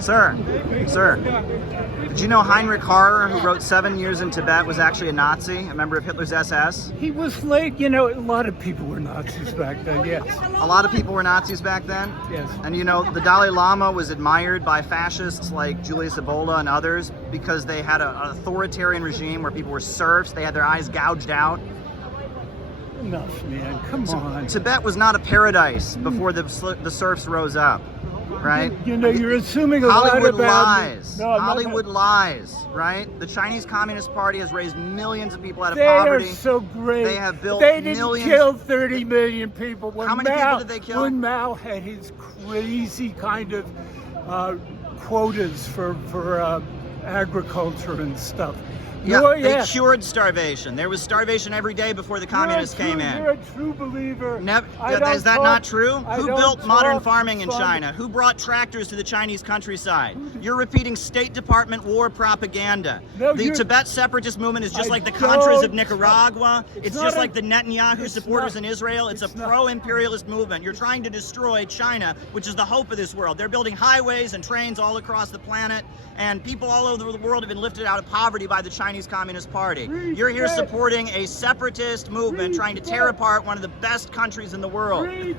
Sir, did you know Heinrich Harrer, who wrote 7 Years in Tibet, was actually a Nazi, a member of Hitler's SS? He was late, you know, a lot of people were Nazis back then, yes. A lot of people were Nazis back then? Yes. And you know, the Dalai Lama was admired by fascists like Julius Evola and others because they had an authoritarian regime where people were serfs, they had their eyes gouged out. Enough, man, come on. Tibet was not a paradise before the serfs rose up. Right? You know, you're assuming a Hollywood lot about lies. No, Hollywood lies, right? The Chinese Communist Party has raised millions of people out of they poverty. They are so great. They have built They didn't millions. Kill 30 million people. How many people did they kill? When Mao had his crazy kind of quotas for agriculture and stuff. Yeah, they cured starvation. There was starvation every day before the communists came in. You're a true believer. Is that not true? Who built modern farming in China? Who brought tractors to the Chinese countryside? You're repeating State Department war propaganda. The Tibet separatist movement is just like the Contras of Nicaragua. It's just like the Netanyahu supporters in Israel. It's a pro-imperialist movement. You're trying to destroy China, which is the hope of this world. They're building highways and trains all across the planet, and people all over the world have been lifted out of poverty by the Chinese Communist Party. You're here supporting a separatist movement trying to tear apart one of the best countries in the world. You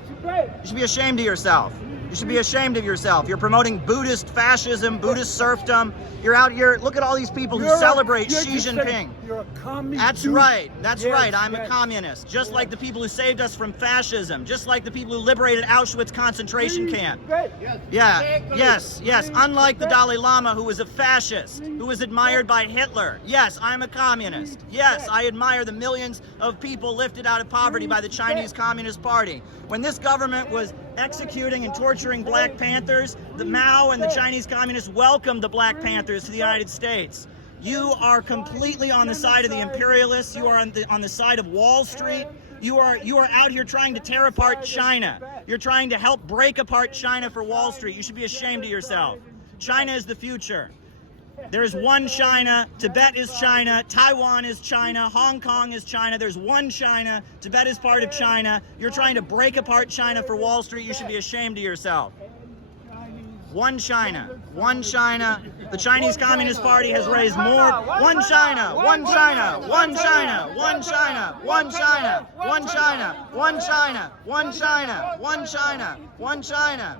should be ashamed of yourself. You should be ashamed of yourself. You're promoting Buddhist fascism, Buddhist serfdom. You're out here, look at all these people who celebrate Xi Jinping. You're a communist. That's right. That's right. I'm a communist. Just like the people who saved us from fascism. Just like the people who liberated Auschwitz concentration camp. Yes. Unlike the Dalai Lama, who was a fascist, who was admired by Hitler. Yes, I'm a communist. Yes, I admire the millions of people lifted out of poverty by the Chinese Communist Party. When this government was executing and torturing Black Panthers, the Mao and the Chinese Communists welcomed the Black Panthers to the United States. You are completely on the side of the imperialists. You are on the side of Wall Street. You are out here trying to tear apart China. You're trying to help break apart China for Wall Street. You should be ashamed of yourself. China is the future. There's one China. Tibet is China. Taiwan is China. Hong Kong is China. There's one China. Tibet is part of China. You're trying to break apart China for Wall Street. You should be ashamed of yourself. One China. One China. The Chinese Communist Party has raised more. One China. One China. One China. One China. One China. One China. One China. One China. One China. One China.